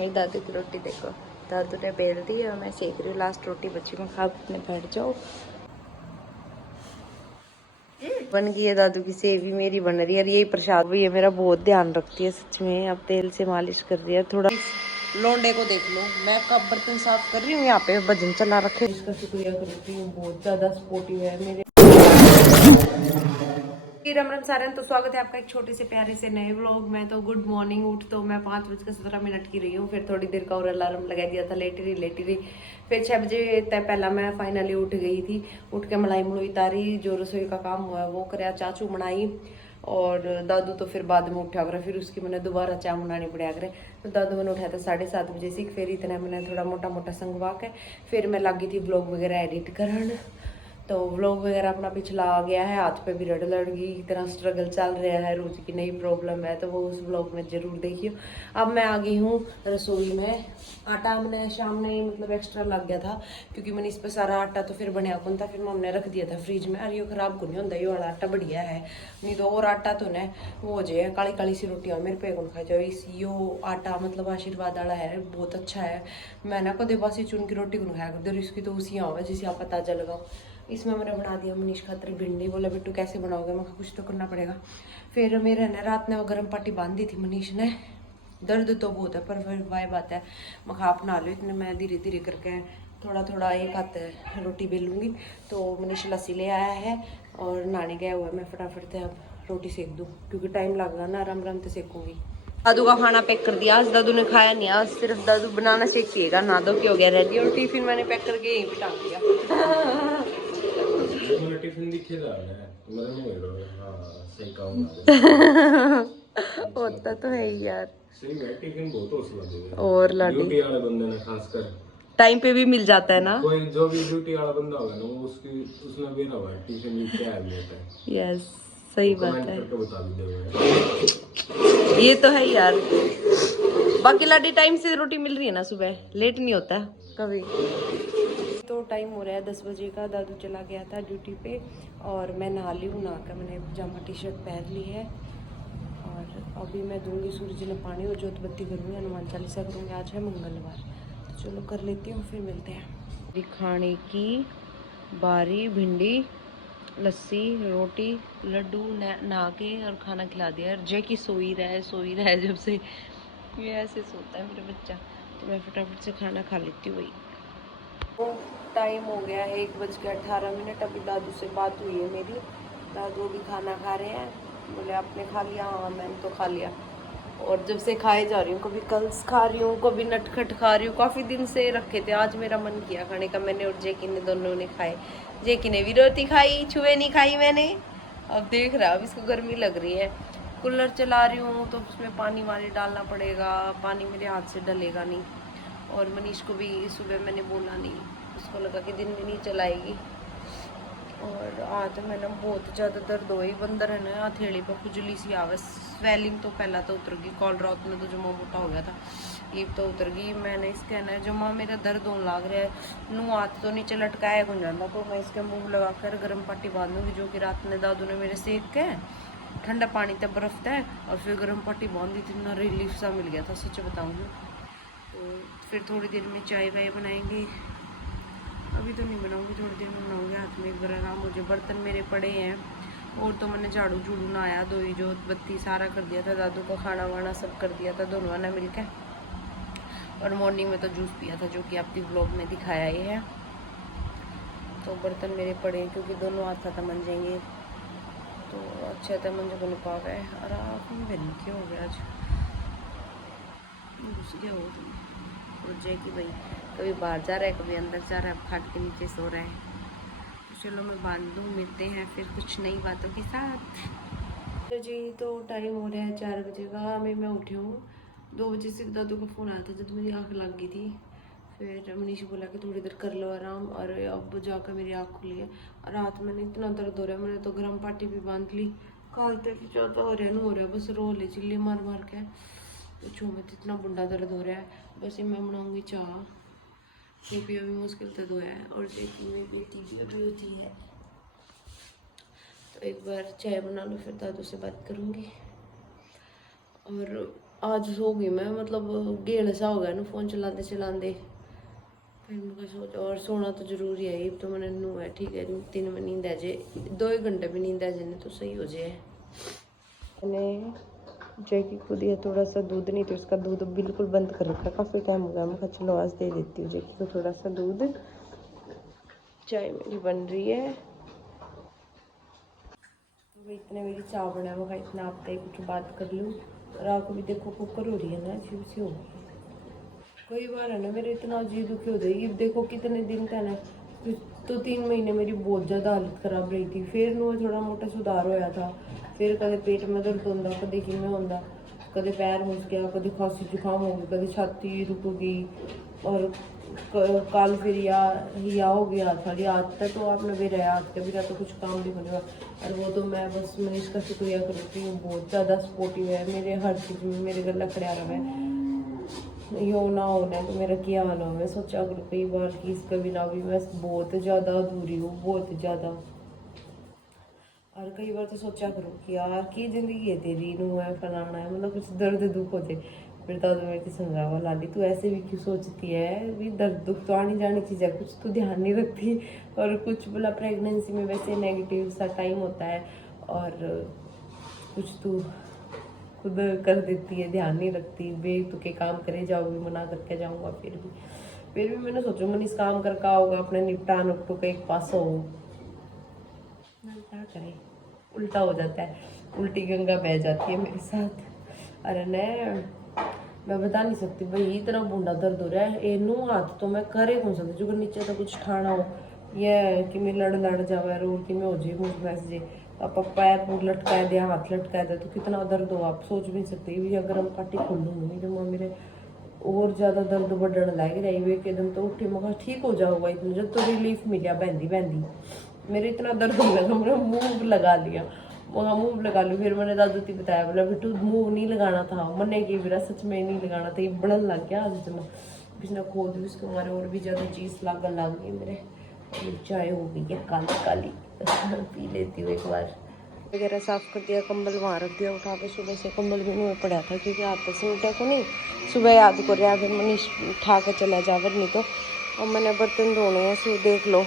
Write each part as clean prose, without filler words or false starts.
मेरी दादू की रोटी देखो, दादू ने बेल दी और मैं सेक रही हूँ। लास्ट रोटी बची, मैं खा अपने बैठ जाओ। बन गई है दादू की सेवी, मेरी बन रही है। यही प्रसाद भी है मेरा, बहुत ध्यान रखती है सच में। अब तेल से मालिश कर रही है थोड़ा। लोंडे को देख लो, मैं कब बर्तन साफ कर रही हूँ, यहाँ पे भजन चला रखे। इसका शुक्रिया करती हूँ, बहुत ज्यादा सपोर्टिव है मेरे। राम राम सारन, तो स्वागत है आपका एक छोटे से प्यारे से नए व्लॉग में। तो गुड मॉर्निंग। उठ तो मैं 5:17 की रही हूँ, फिर थोड़ी देर का और अलार्म लगा दिया था, लेटी रही। फिर 6 बजे तय पहला मैं फाइनली उठ गई थी। उठ के मलाई मुलई तारी, जो रसोई का काम हुआ वो कराया, चाचू बनाई। और दादू तो फिर बाद में उठा करे, फिर उसकी मैंने दोबारा चाय बनानी पड़ा करे। तो दादू मैंने उठाया था 7:30 बजे से। फिर इतना मैंने थोड़ा मोटा मोटा संगवा के फिर मैं लगी थी ब्लॉग वगैरह एडिट करने। तो व्लॉग वगैरह अपना पिछला आ गया है, हाथ पे भी रड़ लड़गी की तरह स्ट्रगल चल रहा है, रोज की नई प्रॉब्लम है, तो वो उस व्लॉग में जरूर देखियो। अब मैं आ गई हूँ रसोई में। आटा मैंने शाम में मतलब एक्स्ट्रा लग गया था, क्योंकि मैंने इस पर सारा आटा तो फिर बनया कौन था, फिर हमने रख दिया था फ्रिज में। अरे ये खराब को नहीं होता, ये वाला आटा बढ़िया है, नहीं तो और आटा तो ना वो हो जाए काली काली सी रोटियां मेरे पे कौन खा जाओ। इस यो आटा मतलब आशीर्वाद वाला है, बहुत अच्छा है। मैं ना कदे बासी चुन की रोटी को खाया कर, इसकी तो उसी आवे जिसे आप पता चलेगा। इसमें मैंने बना दिया मनीष खातर भिंडी। बोला बिट्टू कैसे बनाओगे, मैं कुछ तो करना पड़ेगा। फिर मेरे ने रात ने वो गर्म पट्टी बांध दी थी मनीष ने। दर्द तो बहुत है, पर फिर वाई बात है, मैं खा अपना लो। इतने मैं धीरे धीरे करके थोड़ा थोड़ा एक हाथ रोटी बेलूंगी। तो मनीष लस्सी ले आया है और नहाने गया हुआ है। मैं फटाफट से अब रोटी सेक दूँ, क्योंकि टाइम लगेगा ना, आराम आराम से सेकूंगी। दादू का खाना पैक कर दिया, आज दादू ने खाया नहीं, आज सिर्फ दादू बनाना सीख पिएगा। ना दो की हो गया रेडी, और टिफिन मैंने पैक करके यहीं पे टांग दिया। टिफिन दिखे जा रहा है तुम्हारे नहीं हो रहा। हाँ सही काम होता तो है ही यार। सही में टिफिन बहुत हौसला देगा, और लाडी ड्यूटी वाले बंदे ने खासकर टाइम पे भी मिल जाता है ना। कोई जो भी ड्यूटी वाला बंदा होगा ना, वो उसकी उसने भी ना हुआ टिफिन में क्या है होता है। यस सही तो बात कमेंट है, करके बता दीजिएगा। ये तो है यार। बाकी लाडी टाइम से रोटी मिल रही है ना, सुबह लेट नहीं होता कभी। तो टाइम हो रहा है 10 बजे का, दादू चला गया था ड्यूटी पे और मैं नहा ली हूँ। नहा कर मैंने पजामा टी शर्ट पहन ली है और अभी मैं दूंगी सूरज ने पानी और जोत बत्ती करूँगी, हनुमान चालीसा करूँगी। आज है मंगलवार, तो चलो कर लेती हूँ, फिर मिलते हैं। खाने की बारी, भिंडी, लस्सी, रोटी, लड्डू, नहा के और खाना खिला दिया। और जय की सोई रहा है जब से, ये ऐसे सोता है मेरा बच्चा। तो मैं फटाफट से खाना खा लेती हूँ भाई। टाइम हो गया है 1:18। अभी दादू से बात हुई है मेरी। दादू भी खाना खा रहे हैं, बोले आपने खा लिया? हाँ मैंने तो खा लिया। और जब से खाए जा रही हूँ, कभी कल्स खा रही हूँ, कभी नटखट खा रही हूँ। काफ़ी दिन से रखे थे, आज मेरा मन किया खाने का। मैंने और जेकी ने दोनों ने खाए। जेकी ने भी रोटी खाई, छुए नहीं खाई मैंने। अब देख रहा, अब इसको गर्मी लग रही है। कूलर चला रही हूँ तो उसमें पानी वानी डालना पड़ेगा, पानी मेरे हाथ से डलेगा नहीं। और मनीष को भी सुबह मैंने बोला नहीं, उसको लगा कि दिन में नहीं चलाएगी। और आज मैंने बहुत ज़्यादा दर्द हुई, बंदर है ना हथेली पर खुजली सी आवे। स्वेलिंग तो पहला तो उतर गई, कॉल रात में तो जमा मोटा हो गया था, ये तो उतर गई। मैंने इसके है जमा मेरा दर्द होने लग रहा है, नू हाथ तो नीचे लटकाया हो जाता। तो मैं इसके मुंह लगा कर गर्म पट्टी बांधूंगी, जो कि रात में दादू ने मेरे सेक के ठंडा पानी तक बर्फ है और फिर गर्म पट्टी बांधी थी ना, रिलीफ सा मिल गया था सच बताऊँगी। तो फिर थोड़ी देर में चाय वाय बनाएंगे। अभी तो नहीं बनाऊंगी, थोड़ी देर में बनाऊंगी। हाथ में एक बार आराम हो जाए। बर्तन मेरे पड़े हैं, और तो मैंने झाड़ू झूड़ू नहाया, धोई जोत बत्ती सारा कर दिया था। दादू का खाना वाना सब कर दिया था दोनों ने मिलकर। और मॉर्निंग में तो जूस पिया था, जो कि आपकी ब्लॉग में दिखाया ही है। तो बर्तन मेरे पड़े हैं, क्योंकि दोनों हाथ खत्म बन जाएंगे तो अच्छा था। मुझे को पा गए आराम में क्यों हो गया, आज घुस गया हो तुम। और जय कि भाई कभी बाहर जा रहा है, कभी अंदर जा रहा है, खाट के नीचे सो रहा है। तो चलो मैं बांध दूँ, मिलते हैं फिर कुछ नई बातों के साथ। तो जी तो टाइम हो रहा है 4 बजे का। अभी मैं उठी हूँ। 2 बजे से दादू का फ़ोन आया था जब मेरी आँख लग गई थी। फिर मनीष बोला कि थोड़ी देर कर लो आराम, और अब जाकर मेरी आँख खुली है। और रात में इतना दर्द हो रहा है, मैंने तो गर्म पट्टी भी बांध ली। कल तक ज़्यादा हो रहा है, बस रो ले चिल्ली मार मार के। पूछो मत, इतना बुढ़ा दर्द हो रहा है। बस ये मैं बनाऊँगी चाह, क्योंकि अभी मुश्किल तो दो है। और देखी मेरी बेटी भी अभी होती है, तो एक बार चाय बना लो, फिर दादू से बात करूँगी। और आज सो गई मैं, मतलब गेड़ सा हो गया ना फोन चलाते चलाते। फिर मैं सोचा और सोना तो जरूरी है, ये तो मैंने नू है ठीक है, 3 में नींद आ जाए, 2 घंटे भी नींद आ जाए तो सही हो जाए। मैंने जैकी को दिया थोड़ा सा दूध, नहीं तो उसका दूध बिल्कुल बंद कर रखा, काफ़ी टाइम हो गया। मैं कहा चलो आज दे देती हूँ जैकी को थोड़ा सा दूध। चाय मेरी बन रही है, वो इतने मेरी चाय बना होगा, इतना आप तक कुछ बात कर लूँ। रात को भी देखो कुकर हो रही है ना, अजीब सी हो कई बार है ना मेरे इतना अजीब दुखी हो जाएगी। देखो कितने दिन का ना, तो 3 महीने मेरी बहुत ज़्यादा हालत खराब रही थी, फिर नु थोड़ा मोटा सुधार होया था। फिर कदे पेट में दर्द होंदा, कदे किमें होंदा, कदे पैर मुस गया, कदे खांसी जुकाम हो गया, कदे छाती रुक गई, और काल फिर या हो गया था। आज तक तो आपने भी रहा, आज के बिना तो कुछ काम नहीं बनेगा। और वो तो मैं बस मनीष का शुक्रिया करती हूँ, बहुत ज़्यादा सपोर्टिव है मेरे हर चीज़ में, मेरे गला खड़ा रहा है। यो ना होना तो मेरा क्या हाल हो। मैं सोचा करूँ कई बार कि इसका बिना भी मैं बहुत ज़्यादा अधूरी हूँ, बहुत ज़्यादा। और कई बार तो सोचा करूँ कि यार की जिंदगी है तेरी, नू है फलाना है, मतलब कुछ दर्द दुख हो जाए। फिर दादू मेरे को समझावा, लाली तू ऐसे भी क्यों सोचती है, भी दर्द दुख तो आनी जानी चीज़ है, कुछ तो ध्यान नहीं रखती। और कुछ बोला प्रेगनेंसी में वैसे नेगेटिव सा टाइम होता है, और कुछ तू खुद कर देती है, ध्यान नहीं रखती, बेतुके काम करे जाओगी, मना करके जाऊंगा। फिर भी मैंने सोचा मन इस काम कर का होगा, अपने निपटा नुपटू के एक पास हो। क्या करें, उल्टा हो जाता है, उल्टी गंगा बह जाती है मेरे साथ। अरे मैं बता नहीं सकती भाई, इतना बूंदा दर्द हो रहा है। ए नू हाथ तो मैं करे कौन सकती, जो नीचे तो कुछ ठाना हो, ये कि मैं लड़ जावे रोड की में हो जाए मुझ में से, अब पैर पूर लटका दिया, हाथ लटका दिया, तो कितना दर्द हो आप सोच भी नहीं सकते। भी अगर हम पार्टी खोल लूँगी तो मेरे और ज़्यादा दर्द बढ़ने लग रही है। एकदम तो उठी मगर ठीक हो जाऊंगा, इतना जब तो रिलीफ मिला बहंदी बहंदी मेरे इतना दर्द होने लगा, मैंने मूव लगा लिया, वहाँ मूव लगा लूँ। फिर मैंने दादू जी बताया, बोला बेटू मूव नहीं लगाना था, मन्ने की मेरा सच में नहीं लगाना था, ये बढ़न लग गया आज इतना। किसने खोद भी उसके हमारे और भी ज़्यादा चीज़ लागन लग गई मेरे। चाय हो गई है काली काली पी लेती हूँ एक बार। वगैरह साफ कर दिया, कंबल वहाँ रख दिया उठा के, सुबह से कंबल भी मुँह पड़ा था क्योंकि आता से उठा को नहीं, सुबह याद कर रहा फिर मनीष उठा के चला जावर नहीं तो। और मैंने बर्तन धोने हैं, सो देख लो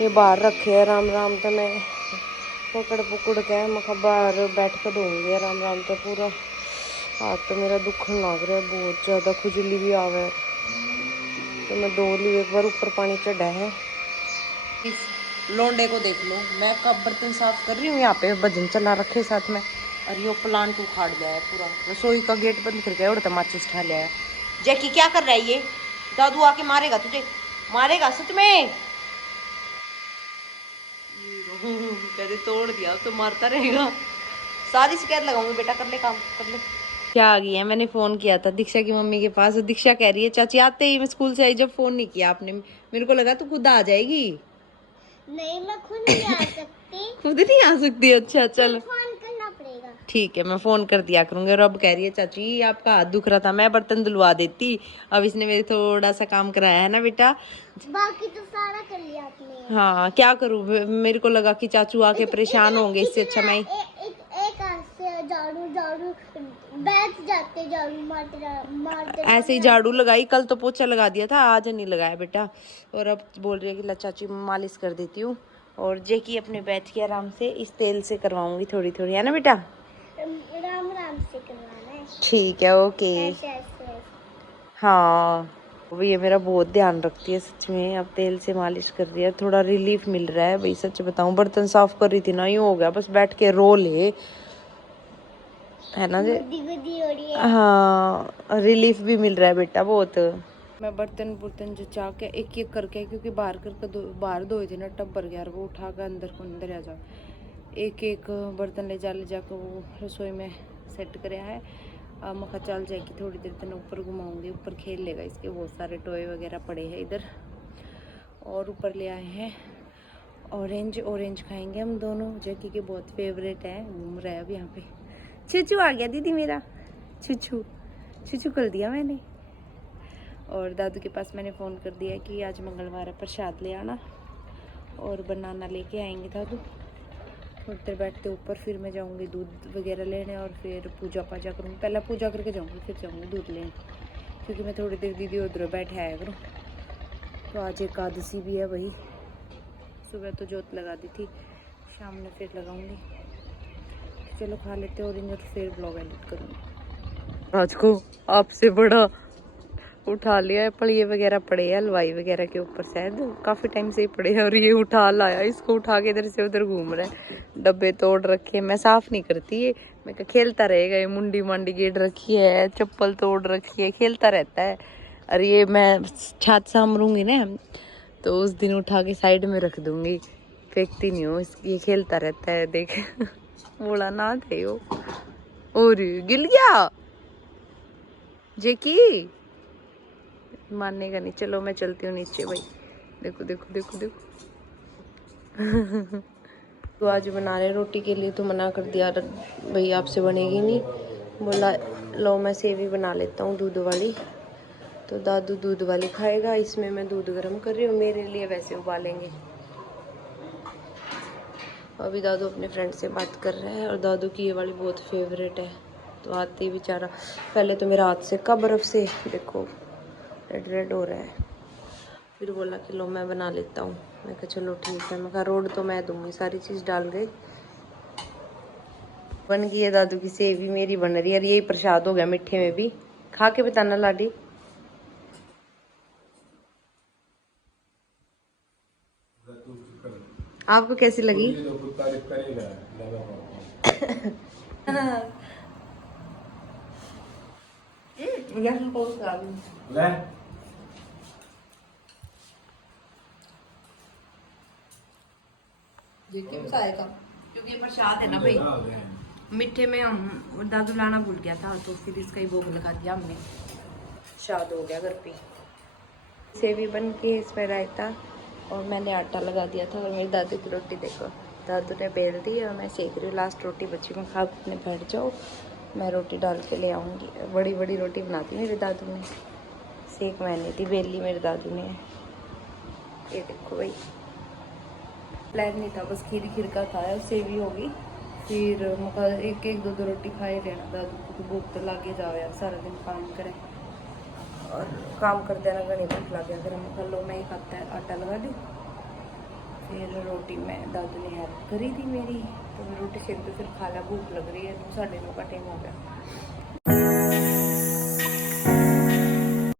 ये बाहर रखे है, राम राम तो मैं पकड़ पकड़ के मैं बाहर बैठ कर धोऊंगी राम राम। तो पूरा हाथ तो मेरा दुखन लग रहा है, बहुत ज़्यादा खुजली भी आवे, तो मैं धो ली एक बार। ऊपर पानी चढ़ा है, इस लोंडे को देख लो, मैं कब बर्तन साफ कर रही हूँ, यहाँ पे भजन चला रखे साथ में, और ये प्लांट उखाड़ गया है पूरा। रसोई का गेट बंद करके और माचिस उठा लिया है। जैकी क्या कर रहा है ये, दादू आके मारेगा तुझे, मारेगा सच में। कहते तोड़ दिया तो मारता रहेगा, सारी शिकायत लगाऊंगी बेटा, कर ले काम कर ले। क्या आ गई है, मैंने फोन किया था दीक्षा की मम्मी के पास, दीक्षा कह रही है चाची आते ही मैं स्कूल से आई जब फोन नहीं किया आपने, मेरे को लगा तू खुद आ जाएगी। नहीं मैं खुद नहीं आ सकती। खुद नहीं आ सकती, अच्छा चलो फोन करना पड़ेगा। ठीक है, मैं फोन कर दिया करूंगी। और अब कह रही है चाची आपका हाथ दुख रहा था, मैं बर्तन धुलवा देती, अब इसने मेरे थोड़ा सा काम कराया है ना बेटा। बाकी तो सारा कर लिया आपने। हाँ क्या करूँ, मेरे को लगा कि चाचू आके परेशान होंगे, इससे अच्छा मैं एक हाथ से झाड़ू झाड़ू बैठ जाते, झाड़ू मारते ऐसे ही झाड़ू लगाई, कल तो पोछा लगा दिया था, आज नहीं लगाया बेटा। और अब बोल रही है कि ला चाची मालिश कर देती हूँ, और जेकी अपने बैठ के आराम से इस तेल से करवाऊंगी थोड़ी थोड़ी, है ना बेटा। राम राम से करवाना है, ठीक है ओके। ऐसे ऐसे। हाँ वो ये मेरा बहुत ध्यान रखती है सच में, अब तेल से मालिश कर रही है, थोड़ा रिलीफ मिल रहा है भाई। सच बताऊं बर्तन साफ कर रही थी ना, यूँ हो गया बस बैठ के रो ले, है ना जी। गुदी हो रही है। हाँ रिलीफ भी मिल रहा है बेटा बहुत। मैं बर्तन जचा के एक एक करके, क्योंकि बाहर धोए थे ना, टब भर गया, वो उठा के अंदर आ जा, एक एक बर्तन ले जाकर वो रसोई में सेट कराया है। अब मैं चल जाएगी थोड़ी देर तक ऊपर घुमाऊंगी, ऊपर खेल लेगा, इसके बहुत सारे टॉय वगैरह पड़े हैं इधर। और ऊपर ले आए हैं ऑरेंज खाएंगे हम दोनों, जैकी के बहुत फेवरेट है, घूम रहा है अब यहाँ पे। छुछू आ गया दीदी मेरा, छुछू कर दिया मैंने। और दादू के पास मैंने फ़ोन कर दिया कि आज मंगलवार है, प्रसाद ले आना, और बनाना लेके आएंगे दादू। थोड़ी देर बैठते ऊपर, फिर मैं जाऊँगी दूध वगैरह लेने और फिर पूजा पाजा करूँगी। पहले पूजा करके जाऊँगी, फिर जाऊँगी दूध लेने, क्योंकि मैं थोड़ी देर दीदी उधर बैठे आया करूँ। तो आज एकादशी भी है वही। सुबह तो जोत लगा दी थी, शाम में फिर लगाऊंगी। चलो खा लेते और इन फिर ब्लॉग एडिट करूँगी। आज को आपसे बड़ा उठा लिया है, पलिए वगैरह पड़े हैं हलवाई वगैरह के ऊपर, शायद काफ़ी टाइम से ही पड़े हैं, और ये उठा लाया, इसको उठा के इधर से उधर घूम रहा है। डब्बे तोड़ रखे, मैं साफ़ नहीं करती ये, मैं कहा खेलता रहेगा ये, मुंडी मांडी गेट रखी है, चप्पल तोड़ रखी है, खेलता रहता है। और ये मैं छत सामरूंगी ना तो उस दिन उठा के साइड में रख दूंगी, फेंकती नहीं हूँ, ये खेलता रहता है। देख बोला ना थे वो, और गिर गया जेकी, मानने नहीं। चलो मैं चलती हूँ नीचे भाई। देखो देखो देखो देखो तो आज बना रहे रोटी के लिए, तो मना कर दिया भाई आपसे बनेगी नहीं। बोला लो मैं सेवी बना लेता हूँ दूध वाली। तो दादू दूध वाली खाएगा, इसमें मैं दूध गर्म कर रही हूँ, मेरे लिए वैसे उबालेंगे। अभी दादू अपने फ्रेंड से बात कर रहा है, और दादू की ये वाली बहुत फेवरेट है। तो आते ही बेचारा, पहले तो मेरा हाथ सेका बर्फ़ से, देखो रेड रेड हो रहा है। फिर बोला कि लो मैं बना लेता हूँ। मैं कहा चलो ठीक है। मैं कहा रोड तो मैं दूंगी, सारी चीज़ डाल गई। बन गई है दादू की सेवी, मेरी बन रही है। यही प्रसाद हो गया मीठे में भी। खा के बताना लाडी आपको कैसी लगी। क्योंकि ये प्रसाद है ना भाई, मीठे में हम दादू लाना भूल गया था, तो फिर इसका ही भोग लगा दिया हमने। प्रसाद हो गया घर पे। सेवी बन के, इसमें रायता, और मैंने आटा लगा दिया था। और मेरी दादू की रोटी देखो, दादू ने बेल दी और मैं सेक रही हूँ। लास्ट रोटी बची, में खा अपने बैठ जाओ, मैं रोटी डाल के ले आऊँगी। बड़ी बड़ी रोटी बनाती मेरे दादू ने, सेक मैंने दी, बेली मेरे दादू ने। ये देखो भाई, प्लान नहीं था, बस खीर खीर का खाया, सेवी होगी। फिर मुझे एक एक दो दो रोटी खाए लेना, दादू को भूख तो लागे जाओ यार, सारा दिन काम करें और काम कर देना, घनी भूख लग गया। फिर हम लो मैं ही खाता है, आटा लगा दी। फिर रोटी में दादू ने हेल्प करी थी मेरी, तो मैं रोटी सेक तो फिर खा लिया। भूख लग रही है, 9:30 का टाइम हो गया।